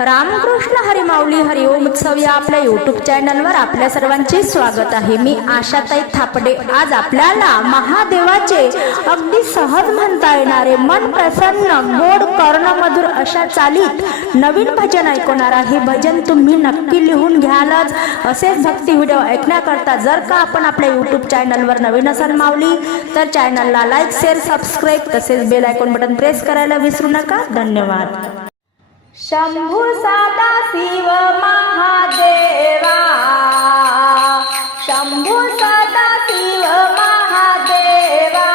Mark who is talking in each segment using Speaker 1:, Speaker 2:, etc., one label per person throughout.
Speaker 1: रामकृष्ण हरिमाऊली हरिओम उत्सव या आपल्या युट्यूब चॅनलवर आपल्या सर्वांचे स्वागत आहे. मी आशाताई थापडे. आज आपल्याला महादेवाचे अगदी सहज म्हणता येणारे मन प्रसन्न गोड कर्णमधुर अशा चालीत नवीन भजन ऐकवणार आहे. भजन तुम्ही नक्की लिहून घ्यालच. असेच भक्ती व्हिडिओ ऐकण्याकरता जर का आपण आपल्या युट्यूब चॅनलवर नवीन असाल माऊली तर चॅनलला लाईक शेअर सबस्क्राईब तसेच बेल आयकॉन बटन प्रेस करायला विसरू नका. धन्यवाद. शंभू सादा शिव महादेवा. शंभू सदा शिव महादेवा.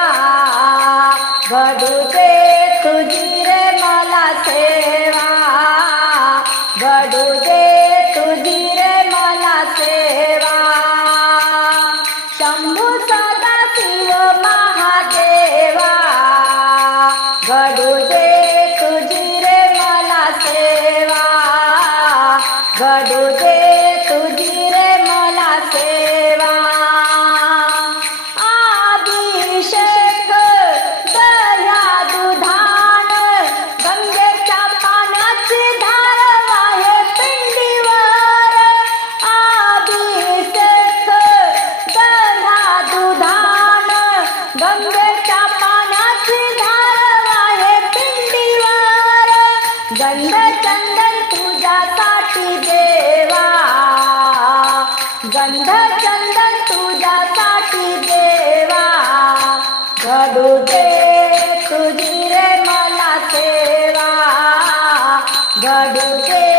Speaker 1: घडू दे तुझी रे मला सेवा. घडू दे तुझी रे मला सेवा. शंभू सदा शिव महादेवा. घडू गंध चंदन तुझ्यासाठी देवा. घडू दे तुझी रे मला सेवा. घडू दे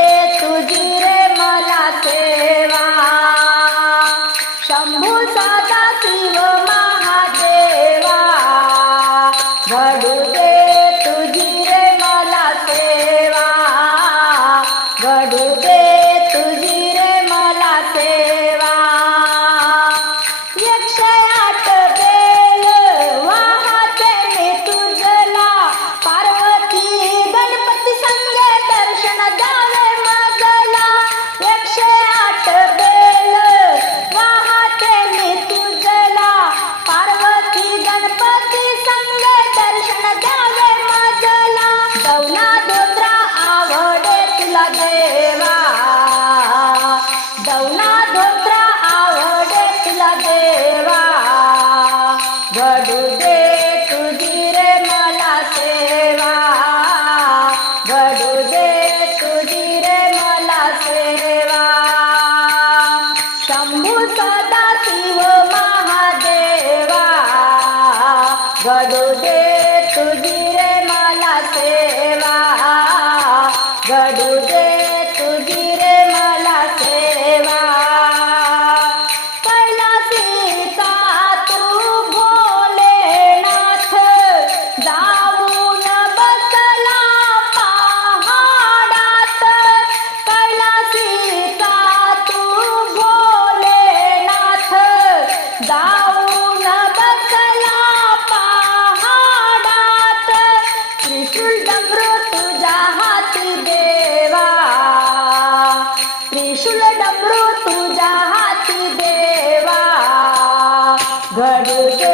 Speaker 1: सदाशिव महादेवा घडू दे तुझी रे मला सेवा. घडू दे तुझ्या हाती देवा. त्रिशूल डमरू तुझ्या हाती देवा. घडू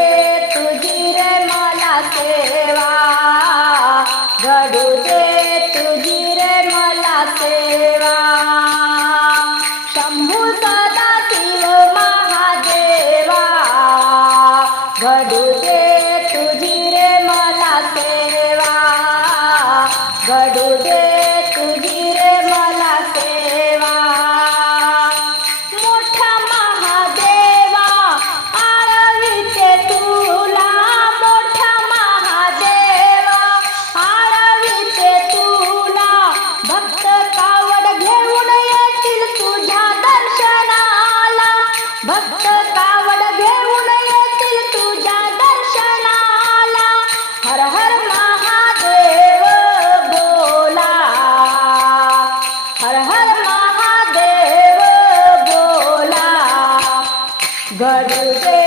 Speaker 1: வருவே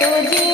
Speaker 1: துஜி